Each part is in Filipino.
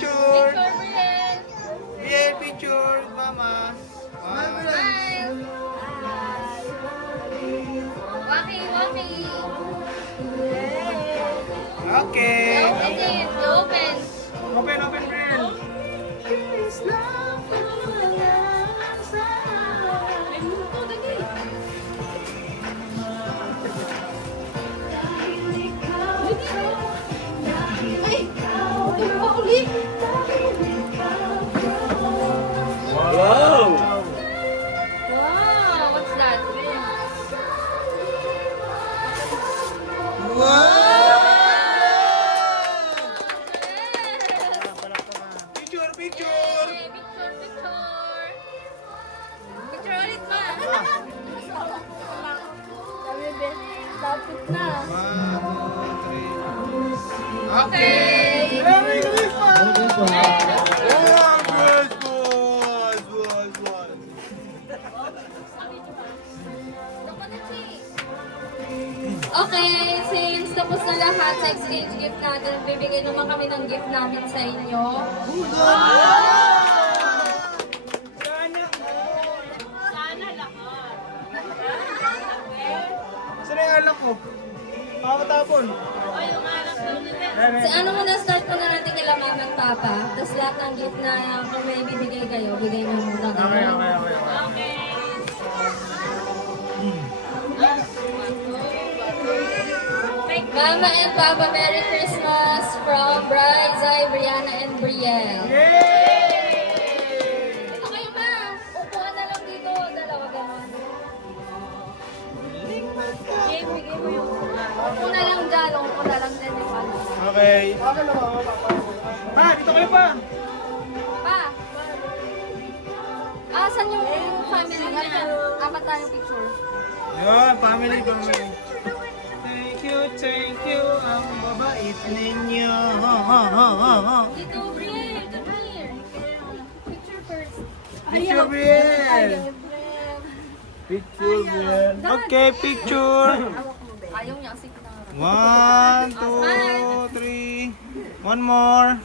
picture. Picture, Brian. Brielle, picture. Mama. Wow. Smile. Walking, walking. Okay. Open it. Open. Open, open, Brielle. Wow! Wow, what's that? Picture, picture. Yay, picture, picture. Picture ulit pa. Lapit na. 1, 2, 3. Okay. Merry Christmas! Oh, good boys. Okay, since tapos na lahat sa exchange gift natin, bibigyan naman kami ng gift namin sa inyo. Sino yung alak ko? Makakatapon. So, ano muna, start muna natin kila mama at papa. Tapos lahat ng gift na kung may bibigay kayo, bigay mo muna kayo. Okay. Mama and Papa, Merry Christmas from Brides, Brianna and Brielle. Yay! Ito kayo ma, upuan na lang dito, dalawa ganon. Jay, bigay mo yung upo na lang dyan, upo na lang dyan yung ano. Okay. Pa, dito kayo pa. Pa! Asan yung family niya? Apat na yung picture. Yun, family. Thank you, ang babait ninyo. Dito, Brielle, come here. Picture first. Picture, Brielle. Picture yan. Okay, picture. Ayaw niya kasi kita. 1, 2, 3. One more.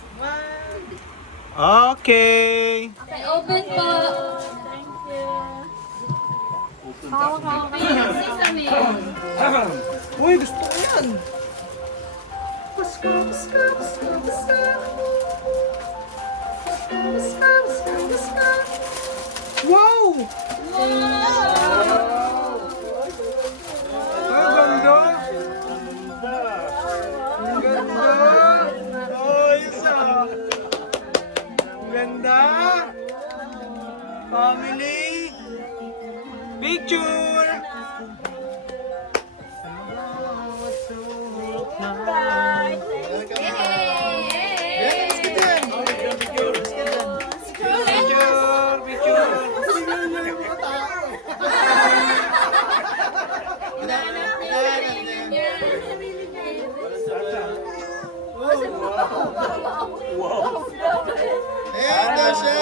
Okay. Okay, open po. Thank you. Hawak-hawak. Sesame. Uy, gusto ko yan. Wow! Ang ganda! Ang ganda! Oh, isa! Ang ganda! Family! Picture! Yes, kita yan! Picture! Ayan na siya!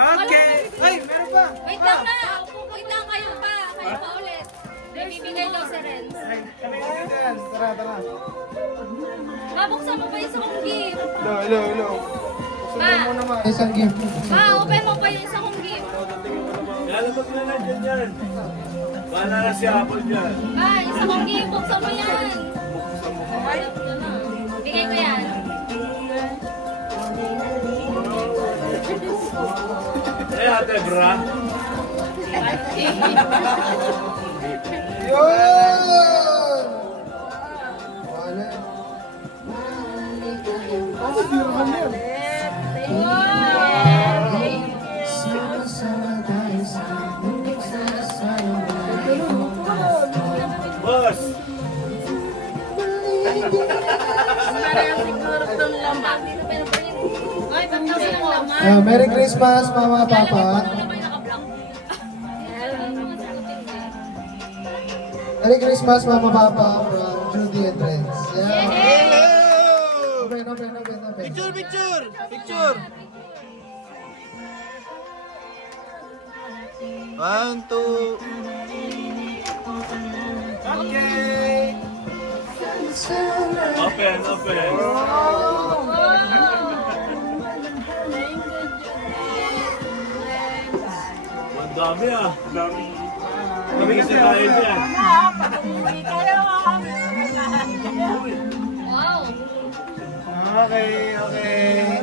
Okay! Ay, meron pa! Wait lang na. Wait lang kayo pa. Kayo pa ulit. May bibigay daw si Renz. Kami nga yan! Tara, tara! Mabuksan mo pa yung isang gift. Hello! Sundan mo naman. Isang gift. Open mo pa yung isang gift. Lalabag na lang dyan yan. Bahala na si Apple dyan. Isang gift. Buksan mo yan. Bigay ko yan. Eh, ate, bra. Yun! Wala. Ano, di naman yan. Boss! Merry Christmas, Mama, Papa. Merry Christmas, Mama, Papa, from Judy and Friends. Yeah. Open. Picture. 1, 2. Okay. Open, open. Ang dami ah. Dami kasi tayo dyan. Wow. Okay, okay.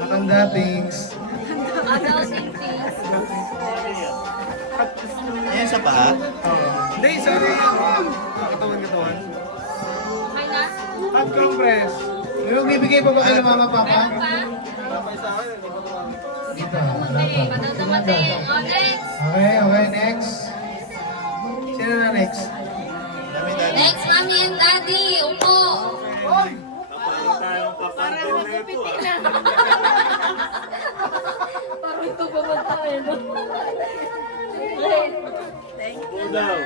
Matanda things. Adulting things. Ayan sa paa. Hindi, sorry. Katawan. Okay na? Hot compress. May magbibigay pa ba kayo mama papa? Meron pa? Dito. Okay, patatamatay. O, next. Okay, okay, next. Sino na next? Dami dami. Next, Mami and Daddy. Upo. Kapag tayong kapantin na ito ah. Parang ito pumunta eh, no? Upo daw.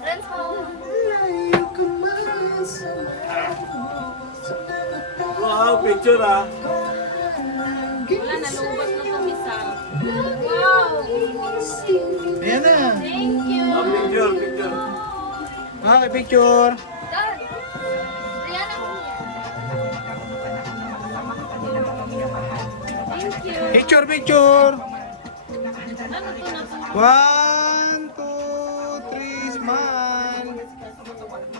Friends mo. Wow, picture ah. Wala, nalubos na itong isa. Wow. Ayan na. Thank you. Ah, picture, picture. Okay, picture. Dad. Rihanna mo. Thank you. Picture, picture. Ano to na to? 1, 2, 3, smile.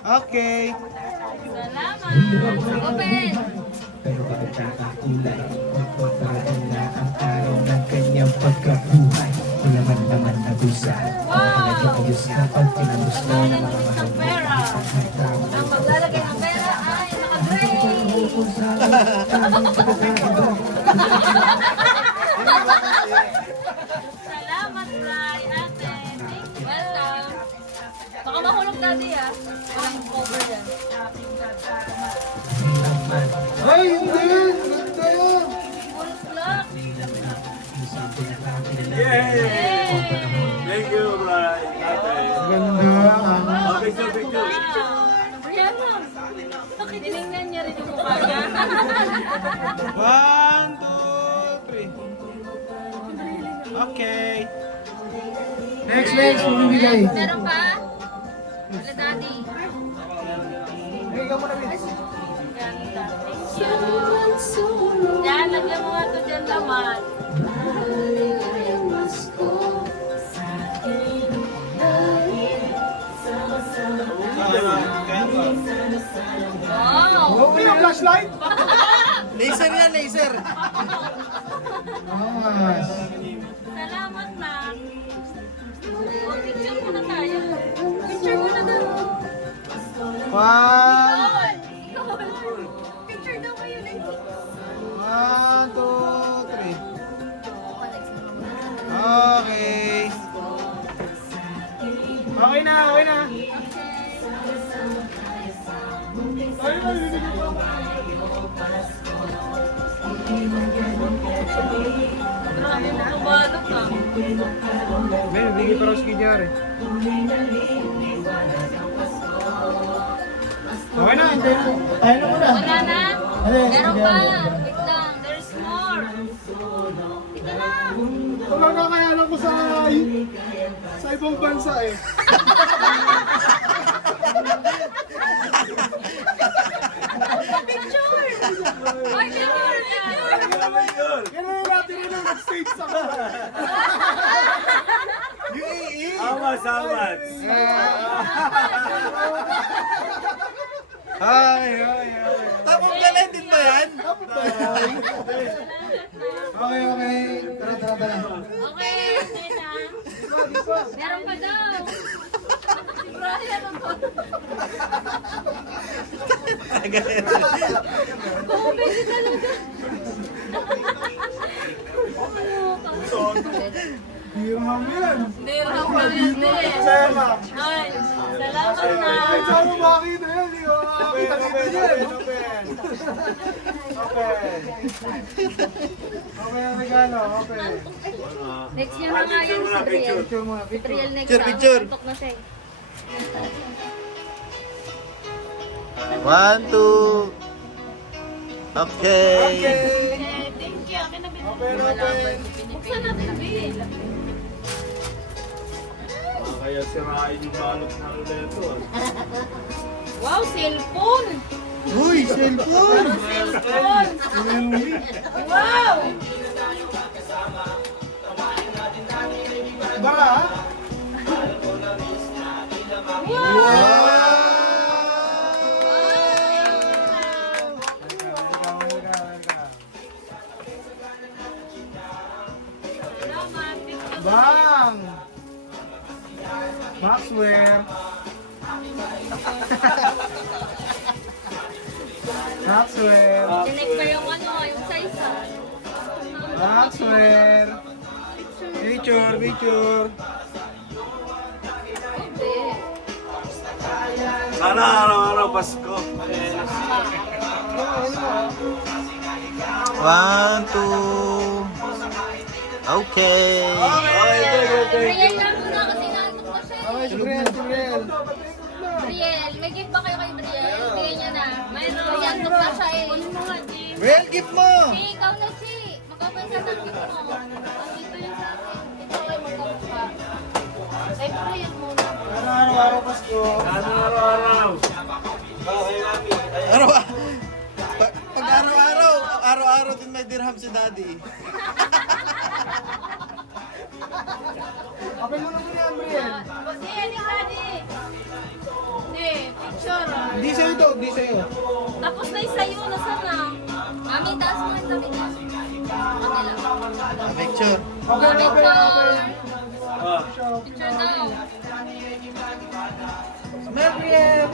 Okay. Salamat. Open. Pero pagkakakulay magpapadala ang araw ng kanyang pagkabuhay. Wala man naman nabusa. Ayos na pag tinabos na ng mga mahal mo. Ang maglalagay ng pera ay naka-gray. Salamat, Ray, ate. Thank you. Welcome. Baka mahulog daddy ah. Walang cover yan. Ay, hindi. Ganda. Full block. Yay! Thank you, Ray. Ate. Ganda. Ah, picture, picture. Rihanna. Tinignan niya rin yung mukha niya. 1, 2, 3. Okay. Next, bumibigay. Meron pa? Wala daddy. Bigay ka muna, bilis. Ganda. Thank you. Yan, lagyan mo nga ito dyan laman. Wow! Okay yung flashlight. Laser yan, laser. Mas. Salamat na. O, picture muna tayo. Picture muna daw. 1, Ikaw! Picture daw kayo lang. 1, 2, 3. Okay. Okay na, okay na. Grabe na kumalok ka. Ben, bigay para sa kinyari. Okay na, hintayin mo. Tayo na muna. Wala na? Ano, Meron sige, pa. ano. Wait lang. There's more. Tika na. Wala na kaya lang ko sa ibang bansa eh. Picture! Ay, picture! Picture. Kailangan natin rin ang nag-stage sa UAE. How much, how much? Ay, ay, ay. Tapos galan din ba yan? Okay, okay. Tara. Okay, Nena. Meron pa daw. Si Brian ang Bumibili talaga. Dirham yan. Dirham pa rin din. Pera. Ay, salamat na. Ay, saan mo makita yan? Di ba? Makita dito yan. Open. Okay ang regalo. Open. Next year na nga yan si Brian. Picture muna, picture. Real next Picture, time. picture. Tutok na siya eh. 1, 2. Okay. Eh, thank you. Akin na Open, open. Buksan natin, Bill. Kaya sirain yung balot na uleto. Wow, cellphone! Uy, cellphone! Cellphone! Wow! Bara? Bang! Maxwell! Maxwell! Tinik pa yung ano, yung size ah. Maxwell! Picture, picture! Sana araw-araw Pasko. One, two. Okay. Riel lang muna kasi naantok na siya. Okay, si Briel, si Briel. Riel, may gift ba kayo kay Riel? Bigyan niya na. Mayroon. Naantok na siya eh. Kunin mo nga, G. Real gift mo. Chi, ikaw na, Chi. Magkapansa ng gift mo. Andito yun sa akin. Ito ay magkapansa. Kay Riel muna. Ano araw-araw Pasko? Sana araw-araw. Araw pag araw-araw, araw-araw din may dirham si daddy. Okay mo na po yan, Briel. Hindi, hindi, Daddy. Hindi, picture. Di sa'yo to, di sa'yo. Tapos na sa'yo, nasaan na? Mami, taas mo yung tabi niya. Kanila. Picture. Okay, okay, okay. Ah, Picture daw. Smell, Briel.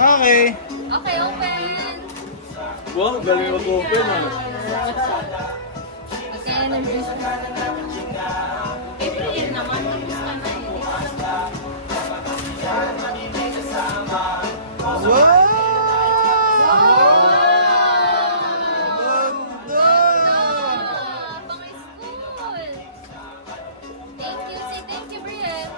Okay. Okay, open. wow, galing mag-open ah. Okay, energy. April naman, tapos ka na eh. Wow! Thank you, Brielle.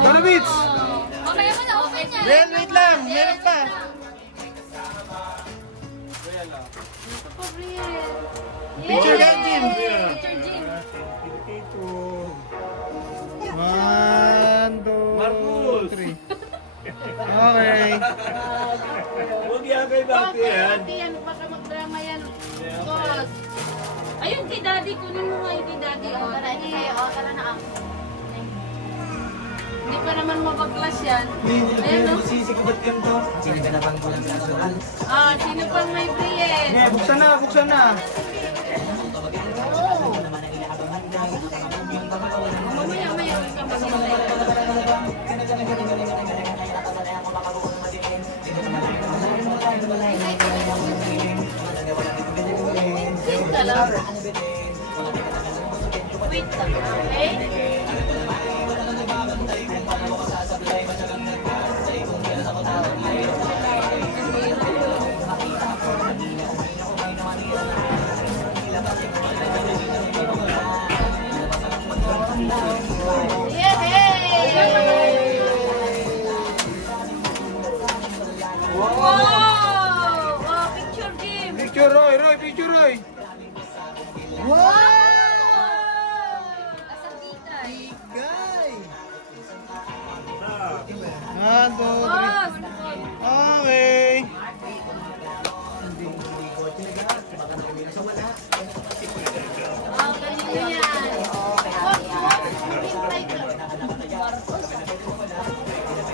Tara, Beats! Mamaya mo na open niya. Brielle, wait lang. Meron pa. Ako, Brielle. Picture ka, Jim. Picture, Jim. One, two, Marcus. three. Okay. Huwag yan kay Bati yan. Yan, baka magdrama yan. Boss. Ayun kay Daddy, kunin mo nga yung kay Daddy. Tara na ako. Hindi pa naman mapag-class yan. Ayun, no? Ah, sino pang may Brielle? Yeah, buksan na, buksan na. Mamaya ka mag-intay. Wait ka lang. Wait lang, okay? Wow! Wow, picture game! Picture, Roy, Roy, picture, Roy. Wow! Asang bigay? Guy! One, two, three. Boss! Okay. Wow, kanina yan. Hintay ka.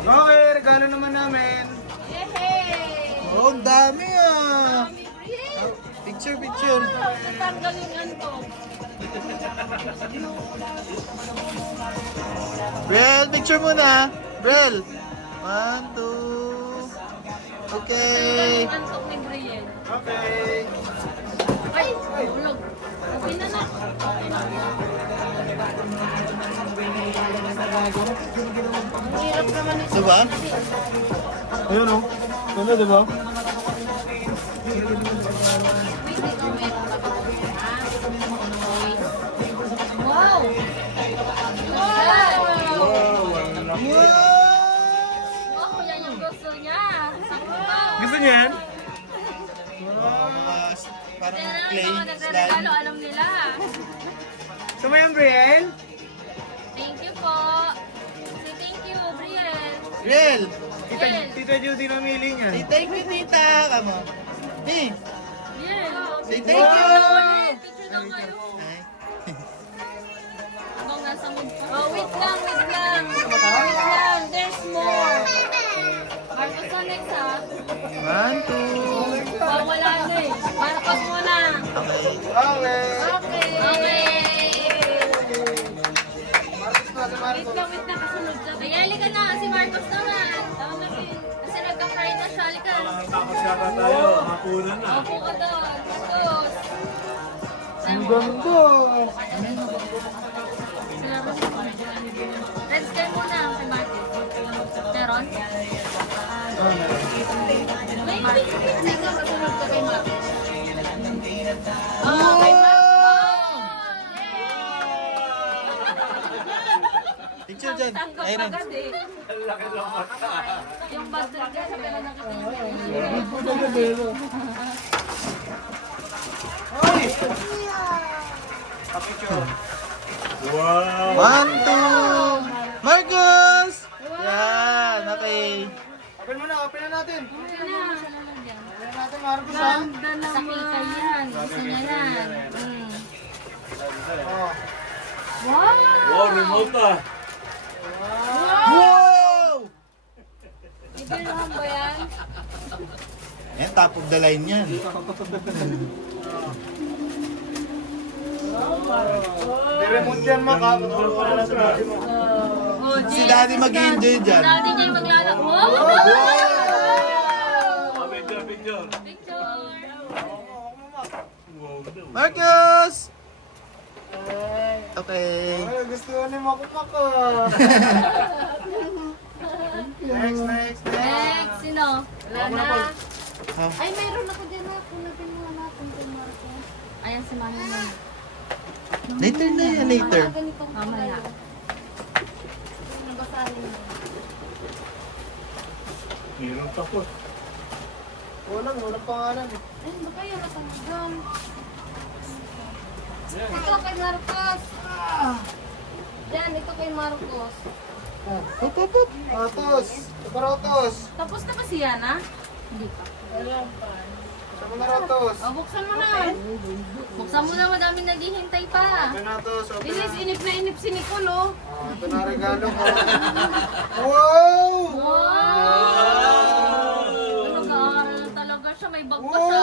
Okay, regalo naman namin. Yehey! Oh, ang dami ah. Mami Brielle! Picture, picture. Tatanggal yung antok. Brel, picture muna. Brel. One, two. Okay. Tatanggal yung antok ni Brielle. Okay. Ay! Hulog. Okay na na. Ang hirap naman ito. Diba? Ayun o. Ano, diba? Wow! Wow! Wow! Ako yan yung gusto niya. Sakto. Gusto niya yan? Parang Kaya clay mga nagre-regalo, slime. alam nila. Gusto mo yung Brielle? Thank you po. Say thank you, Brielle. Real! Tita Judy namili niya. Say thank you, tita! Kamo. Hey! Yeah. Say thank you! Picture daw kayo. Ay. Habang nasa mood pa. Oh, wait lang. Wait lang. There's more. Marcos na next ha. 1, 2. Wala na eh. Marcos muna. Okay. Okay. Okay. Okay. Marcos na si Marcos. Wait lang. Kasunod siya. Ayali ka na, si Marcos naman. Kasi nagka-cry na siya. Halika. Tapos yata tayo, mapunan na. Opo ka doon. Marcos. Ang ganda. Let's go muna kay Marcos. Meron? May picture ka kasunod ka kay Marcos. Oh, kay Marcos. Picture dyan. Iron. Ang laki ng mata. Yung bundle ka sa pera nakikita. Wow! 1, 2. Marcos! Yan, okay. Open mo na, open na natin. Open na. Open natin, Marcos ha. Sa kita yan. Gusto na yan. Oh. Wow, remote ah! Wow! Ibiluhan ba yan? Yan, top of the line yan. May remote yan, makakatulog pa na lang sa dati mo. Si daddy mag-enjoy dyan. Dati niya yung maglalak. Wow! Oh, picture, picture. Picture! Wow daw. Marcos! Okay. Ay, gusto ni Makumak Next, next, next. Next, sino? Wala na. Ha? Ay, mayroon ako din na. Punapin mo natin kay Marcos. Ayan si Mami na. Later na yan, later. Mamaya. Nabasahin mo. Hirap tapos. Walang pangalan. Ay, baka yun ako dyan. Ito kay Marcos. Yan, ito kay Marcos. Otos. Rotos. Tapos na ba si Yana? Hindi pa. Sama na Rotos. O, buksan mo na. Buksan mo na, madaming naghihintay pa. Open na Rotos. Open Bilis, na. inip na inip si Nicole, oh. Ito na regalo ko. Wow! Nag-aaral na talaga siya, may bag pa siya.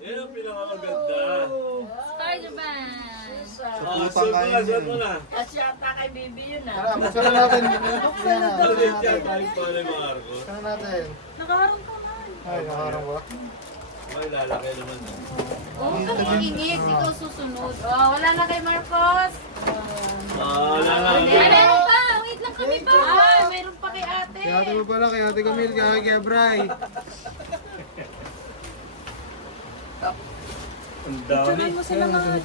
Yan ang pinakamaganda. Spider-Man. Oh, suot mo na, suot mo na. Tara, buksan na natin. Yan na. Ano din yan, tayo pa ni Marcos. Buksan na natin. Nakaharang ka man. Ay, nakaharang ba? Ay, lalaki naman na. Oh, huwag kang iingit. Ikaw susunod. Oh, wala na kay Marcos. Wala na. Ay, meron pa. Wait lang kami pa. Ay, meron pa kay ate. Kaya ate mo pala, kaya ate Camille, kaya Bray. Ang dami. mo sila mga...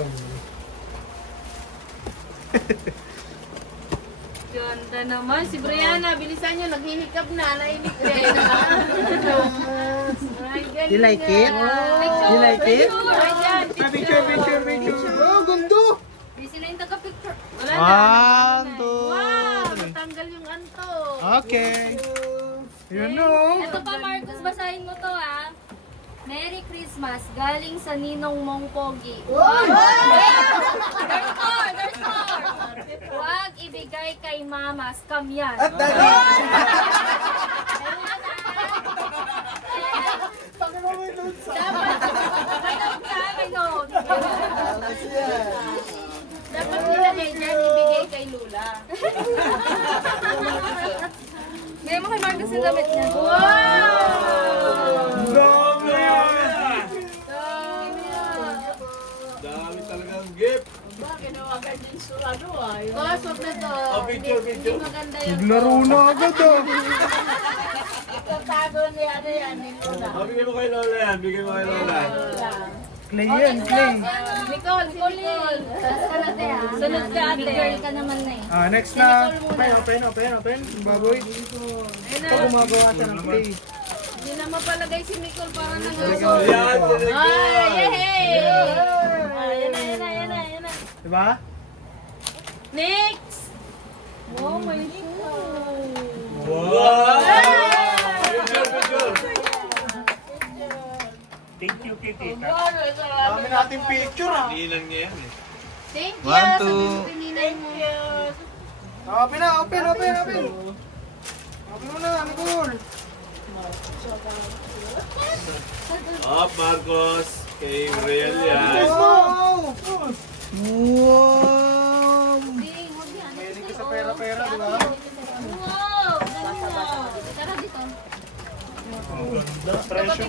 Ganda naman. Si Brianna, bilisan niyo. Naghihikab na. Nainig din. Ay, galing. You like it? Picture. You like it? Ayan, Picture. Oh, ganda! Busy na yung taga-picture. Wala na. 1, 2, Wow, natanggal yung anto. Okay. Yun no. Ito pa, Marcos, basahin mo to, ah. Merry Christmas, galing sa ninong mong pogi. There's more! Huwag ibigay kay mama, scam yan. At daddy! May note. Dapat nilagay dyan, ibigay kay Lula. Ngayon mo kay Marcos yung damit niya. Wow! Dami! Dami talagang gift. Boss, wag na to. Oh, picture, picture. Hindi maganda yung Laro na agad ah. Oh, bigay mo kay Lola yan. Bigay mo kay Lola. Clay yan, clay. Nicole, si Nicole. Sunod ka ate. Girl ka naman na eh. Ah, next na. Open. Baboy. Ito gumagawa siya ng clay. Hindi na mapalagay si Nicole para nang Yan, Ay, yay! Yan na. Diba? Next! Wow, my shoe! Wow! Picture. Thank you, Kitty. Dami natin picture ah. Ninang niya yan eh. Thank you! 1, 2. Thank you! Open na, open. Open mo na, Nicole. Up, Marcos. Kay Real yan. Wow! Wow! Mahilig ka sa pera-pera, di ba? Wow! Ganda! Tara dito. Presyo.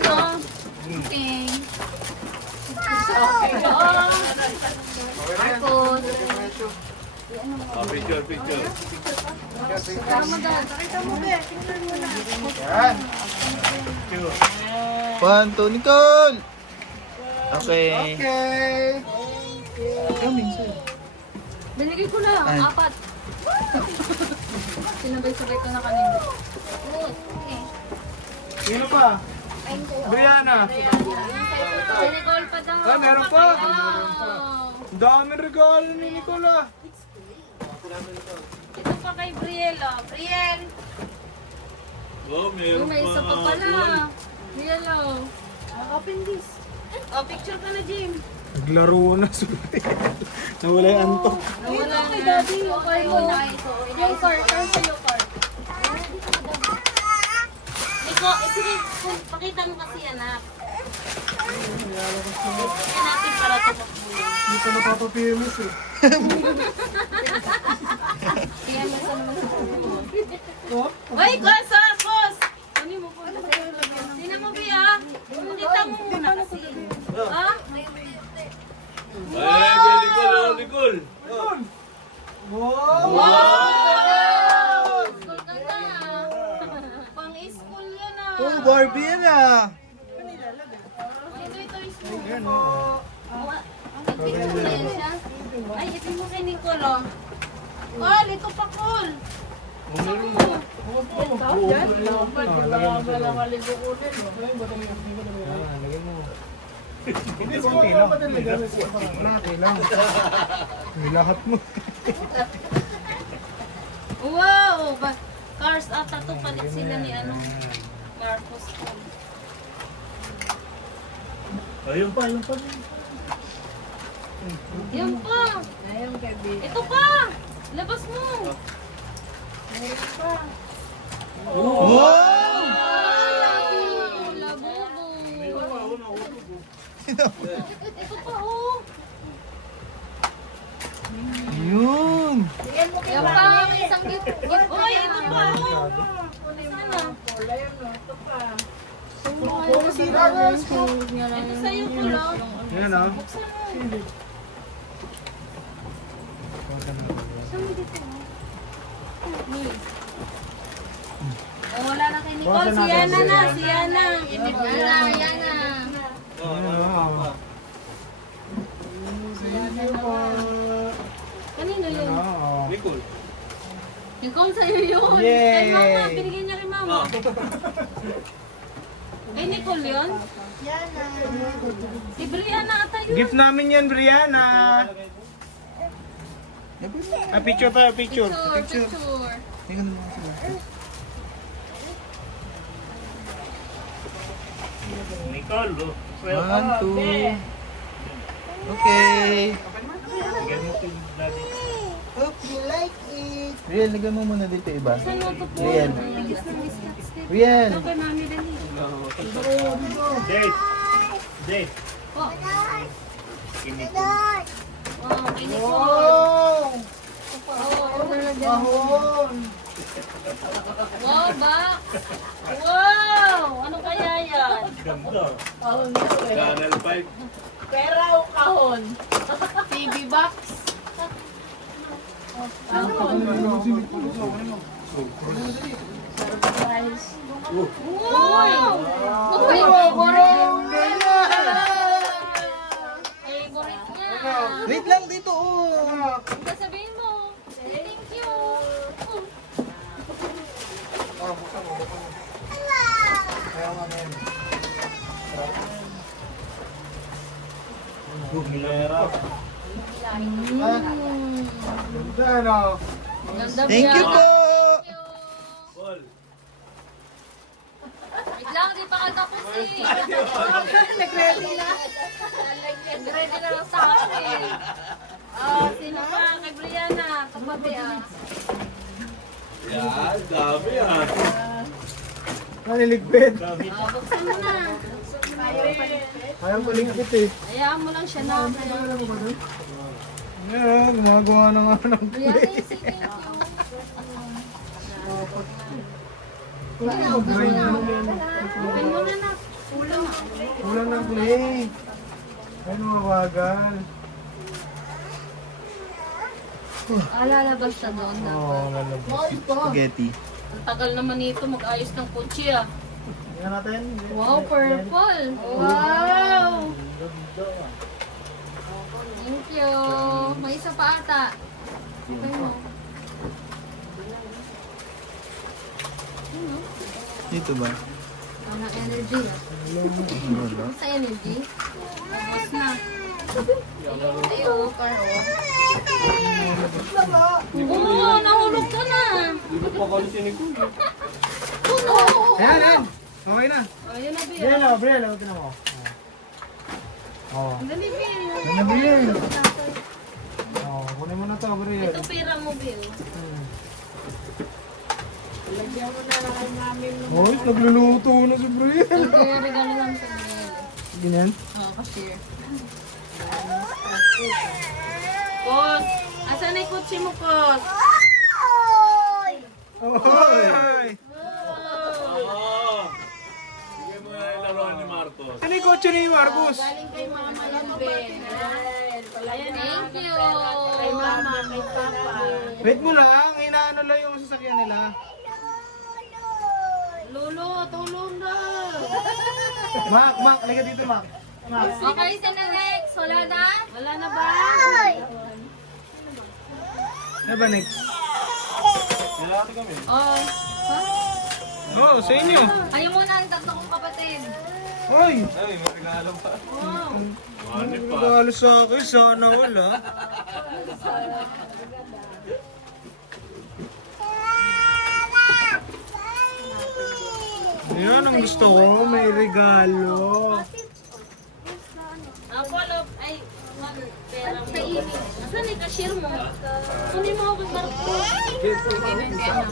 Ito. Okay. Marcos. Oh, picture. Yan. 1, 2, Nicole! Okay. Okay. Binigay ko na, 4. Sinabay-sabay ko na kanina. Good. Okay. Sino pa? Brianna. Si Nicole pa daw. Ah, meron pa? Wow. Ang daming regalo ni Nicole ah. Ito pa kay Brielle. Brielle. Oh, meron May isa pa pa. pala. Brielle. Open this. Oh, picture ka na, Jim. Naglaro na sulit. Nawala yung antok. Wala kay Daddy. Okay mo na. Yung car. Turn sa yung car. Iko, sige, pakita mo kasi anak. Kaya natin para tumakbo. Hindi pa napapapimos eh. Kaya mo sa naman sa Hoy, Gonza! Boss! Ano mo po? Sino mo, Bia? Pakita mo muna kasi. Ha? Ay, kay Nicole. Wow! School ka na. Pang-school yan ah. Oh, Barbie yan ah! Ito yung school. Picture mo na yan siya. Ay, ito mo kay Nicole oh. Col, ito pa Col. Hindi ko lang. Malaki lang. May lahat mo. Wow! Cars ata to palit sila ni ano. Marcos. Ayun pa. Yan pa. Ito pa. Labas mo. Wow! Labubo. Ito pa oh. Yun! Yan pa. Isang gift. Oy, ito pa oh. Sana. Ito sa'yo ko lang. Yan ah. Oh, wala na kay Nicole. Si Yana na. Si Yana. Yana. Kanino yun? Nicole. Nicole, sa'yo yun. Yay! Kay mama. Binigyan niya kay mama. Ay, Nicole yun? Si Brianna ata yun. Gift namin yan, Brianna. Ah, picture tayo, picture. Picture. Tingnan mo sila. Nicole, 1, 2. Okay. Bigyan mo kay Daddy. Hope you like it. Riel, lagyan mo muna dito iba. Saan mo ito po? Riel. Bigis ng biscuits dito. Riel. Ito kay mami dali. Date. Oh, Nicole. wow, kay Nicole. Wow! Oh, wow, box. Wow! Ano kaya yan? Ganda. Channel 5. Pera o kahon? TV box? Wow! Uy, favorite niya. Wait lang dito oh. Sasabihin mo. Thank you. Kaya nga Bumilera. Ganda, ano? Ganda Thank you po! Paul. Wait lang, di pa katapos eh. Nag-ready na. Ready na lang sa akin. Oh, sino pa? Kay Brianna. Kapabi ah. Yan, dami ah. Naniligpit. Dami. Buksan mo na. Ayaw ko ligpit eh. Hayaan mo lang siya na. Ayan, gumagawa na nga ng Brianna, say thank you. Open mo na na. Kulang. kulang ng clay. Ayun, mabagal. Lalabas siya doon na. Oo, lalabas. Spaghetti. Ang tagal naman nito mag-ayos ng kutsi ah. Tingnan natin. Wow, purple. Wow! Thank you. May isa pa ata. Okay mo. Dito ba? Ano, energy ah. Sa energy? Tapos na. Ay, over. Oo, nahulog ka na. Ayan, ayan. Okay na. Ayun na, Bea. Briella, Briella, tingnan mo. Oo. Dali, Bea. Ayan na, Briella. Oo, kunin mo na to, Briella. Ito pera mo, Bea. Oy, nagluluto na si Briella. Kaya regalo lang sa Bea. Ganyan? Oo, cashier. Kos, asan na yung kutsi mo, Kos? Oy! Oo. Bigyan mo na yung laruan ni Marcos. Ano yung kotse ni Marcos? Galing kay Mama yan, Bea. Ayan na. Thank you. Kay Mama, kay Papa. Wait mo lang, inaano lang yung sasakyan nila. Lolo, tulong na. Mac, halika dito, Mac. Mac. Okay, sino next? Wala na? Wala na ba? Ano ba next? Kailangan kami. Oh. Oh, sa inyo. Ayaw mo na ang tatlo kong kapatid. Hoy! Ay, may regalo pa. Wow. Mani pa. Regalo sa akin, sana wala. Yan ang gusto ko, may regalo. Ang follow ay pera mo. Asan yung cashier mo? Kunin mo ako Marco. Kunin sa'yo.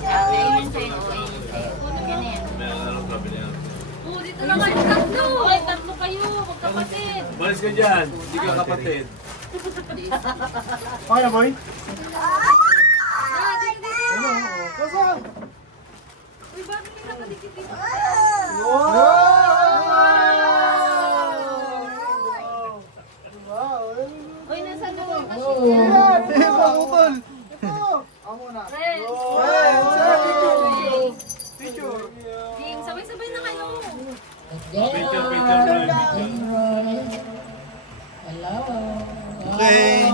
Meron kami niya. Oh, dito naman yung tatlo. Ay, tatlo kayo, magkapatid. Balis ka dyan. Hindi ka kapatid. Okay na, boy? Ah, dito. Ano? Kasal! Uy, bakit may nakadikit dito? Uy, nasa doon? Pangutol! Ako muna. Picture! Game, sabay-sabay na kayo. Picture, picture. Okay.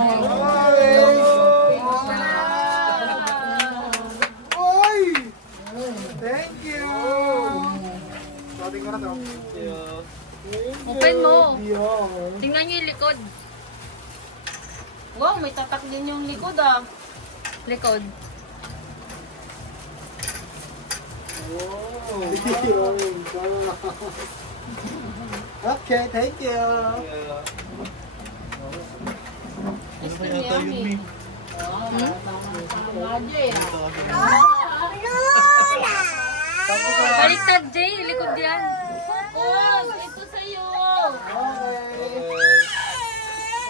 Oy! Thank you! Sating ko na to. Open mo. Yo. Tingnan niyo yung likod. Wow, may tatak din yung likod ah. Likod. Okay, thank you. Gusto niya yummy. Baliktad, Jay. Likod yan. Kos, ito sa'yo.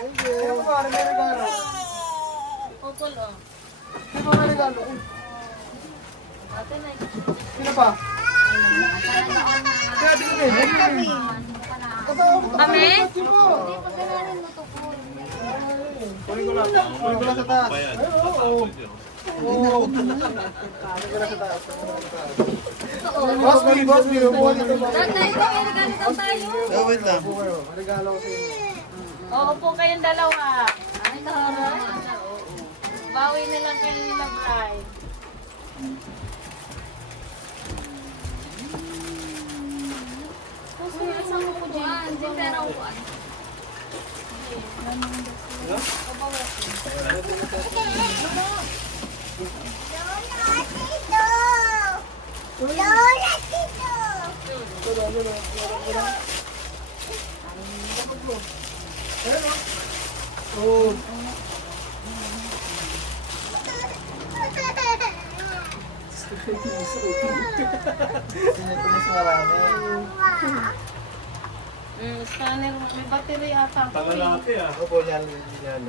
Thank you. Ano ba? May regalo. Pupul oh. Sino ba may regalo? Ate na. Sino pa? Kaya di kami. Kami? Kunin ko lang. Kunin ko lang sa taas. Bayan. Ay, oo. Oo. Boss me, boss me. Upuan dito. Tatay, may regalo daw tayo. Oh, wait lang. May regalo ko sa inyo. Oo po kayong dalawa. Ay, bawi na lang kayo nila Bri. Kasi isang ko dyan. Hindi pera upuan. Scanner, may battery ata. Pangalaki ah. Opo, yan.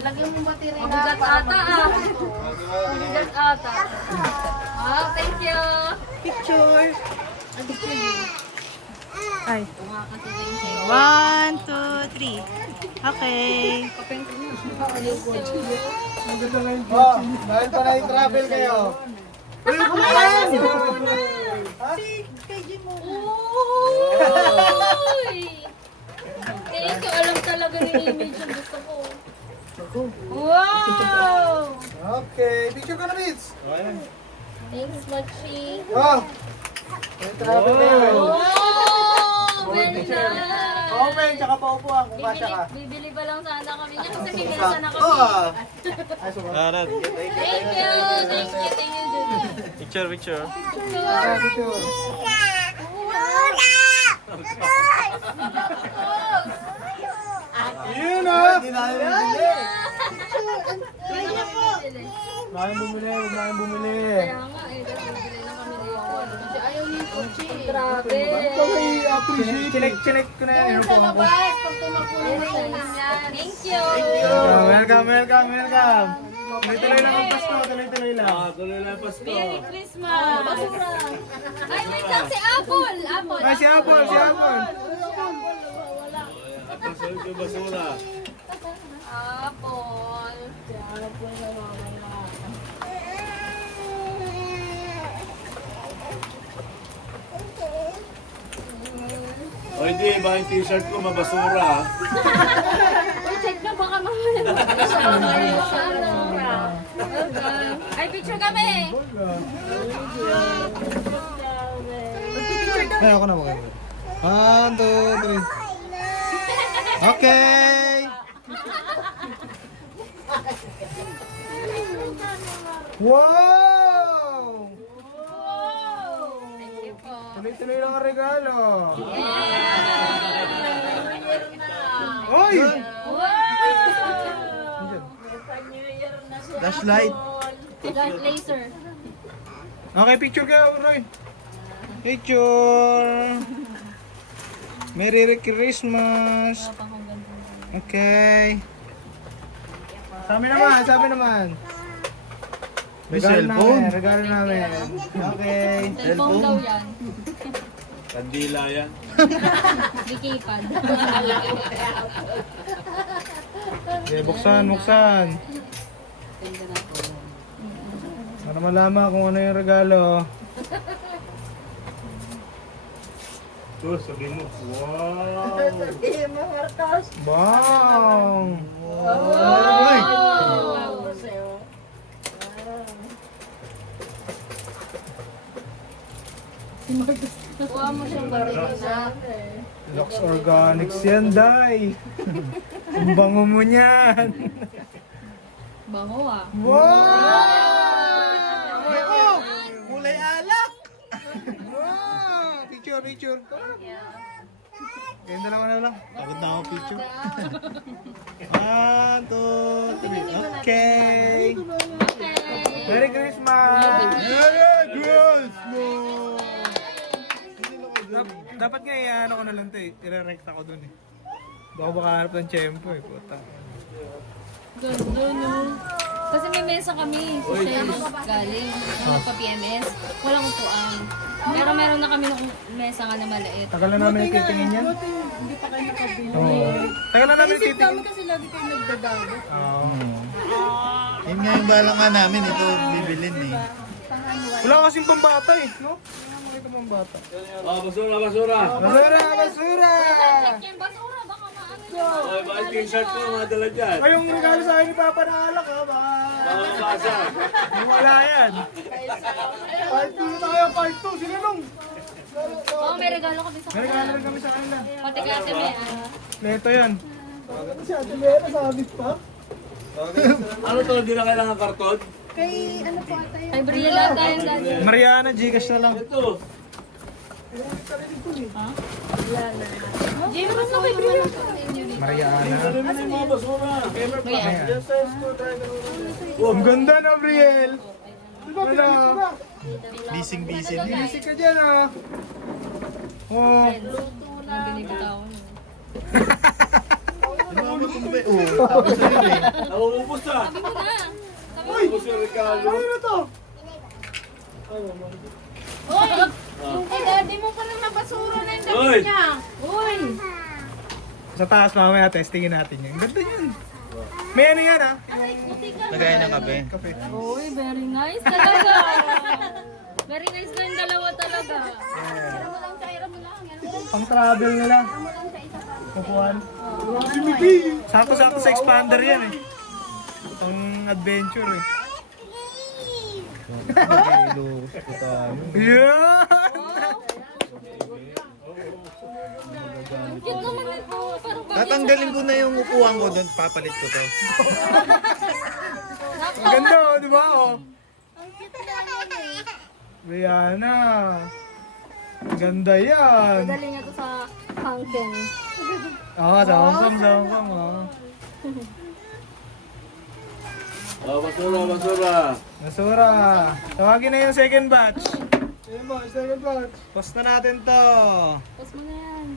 Lagyan mo battery na. Mabigat ata ah. Mabigat ata. Wow, thank you. Picture. Ay. Kumakatingin sa'yo. 1, 2, 3. Okay. Oh, dahil pa na travel kayo. Uy! Thank you. Alam talaga ni image yung gusto ko. Wow! Okay, picture ko na, Mitch. Thanks, Machi. Oh, may travel kayo. Oh! Very nice! Okay, tsaka paupo kung kasya ka. Bibili pa lang sana kami niya kasi bibili sana kami. Ay, sumunod. Arat. Thank you! Thank you, Judy. Picture. Ah, picture. Yun ah! Hindi na bumili. Huwag na bumili. Kaya nga eh, kasi bibili na kami ngayon. Kasi ayaw ni Kuchi. Grabe. Chinek ko na yan. Ano po ako? Thank you. Welcome. Tuloy-tuloy lang ang Pasko. Tuloy-tuloy lang. Tuloy na yung Pasko. Merry Christmas! Basura. Ay, wait lang, si Apple. Apple. Ay, si Apple. Pasunod yung basura. Apple. Si Apple na mamaya. O hindi, ba yung t-shirt ko mabasura ah. Uy, check na baka mamaya. Ay, picture kami. Ay, ako na maganda. 1, 2, 3. Okay! Wow! Thank you po. Tuloy-tuloy lang ang regalo. Yeah! Oy! Flashlight. Laser. Okay, picture kayo, Roy. Picture. Merry Christmas. Okay. Sabi naman. May cellphone. Regalo namin. Okay. Cellphone daw yan. Kandila yan. May keypad. Okay, buksan. Para malaman kung ano yung regalo. So, sabihin mo, wow! Bang! Nakuha mo siyang barila. Lux Organics yan, Day. Ang bango mo niyan. Bango ah. Wow! Kulay alak. Wow! Picture. Kayong dalawa na lang. Pagod na ako picture. 1, 2, 3. Okay. Merry Christmas! Dapat nga ano ko na lang ito eh. I-recta ko dun eh. Baka makahanap ng tiyempo eh. Puta. Ganda no. Kasi may mesa kami. So siya yung galing. Ako nagpa-PMS. Walang upuan. Pero meron na kami ng mesa nga na maliit. Tagal na namin titingin yan. Hindi pa kayo nakabili. Oo. Tagal na namin titingin. Kasi lagi kayo nagdadago. Oo. Yun nga yung bala nga namin. Ito bibilin eh. Wala kasing pambata eh. No? Wala makita pambata. Oh, basura! Basura! Check yan basura. Baka maano yun. Ay, ba yung t-shirt ko madala dyan? Ay, yung regalo sa akin ni Papa na alak ha. Baka Mga basag. wala yan. Part 2 tayo, part 2. Sila nung. Oo, may regalo kami sa May regalo rin kami sa kanila. Pati kasi may Neto yan. Si Ate Mera, sabit pa. Ano to, hindi na kailangan karton? Ay, Brielle ata yung galing. Mariana, Gcash na lang. Ito. Jay, naman na kay Brielle. Mariana. Ano na yung mga basura? Ayan. Oh, Ang ganda na, Brielle. Diba, pinalik ko na. Bising-bising. Binisik ka dyan, ah. Oh. Ang binibita ako. Diba mo tumbe? Oo, tapos na yun eh. nauubos na. Sabi mo na. Nauubos yung regalo. Ano na to? Hoy! Yung kay daddy mo pa lang nabasura na yung Hoy! damit niya. Uy! Sa taas mamaya, testingin natin yun. Ganda yun. May ano yan, ah. Lagay ng kape. Kape. Uy, very nice talaga. Very nice na yung dalawa talaga. Pang travel nila. Kukuhan. Si Miki. Sakto-sakto sa expander yan, eh. Pang adventure, eh. Kilo. Yan! Ang cute naman ito. Parang Tatanggalin ko na yung upuan ko doon, papalit ko to. Ang ganda, oh, di ba, oh? Rihanna. Ang ganda yan. dali niya to sa fountain. Oo, sa Hong Kong, oh. Oh, basura, basura. Nasura. Tawagin na yung second batch. Ayun ba, second batch. Post na natin to. Tapos mo na yan.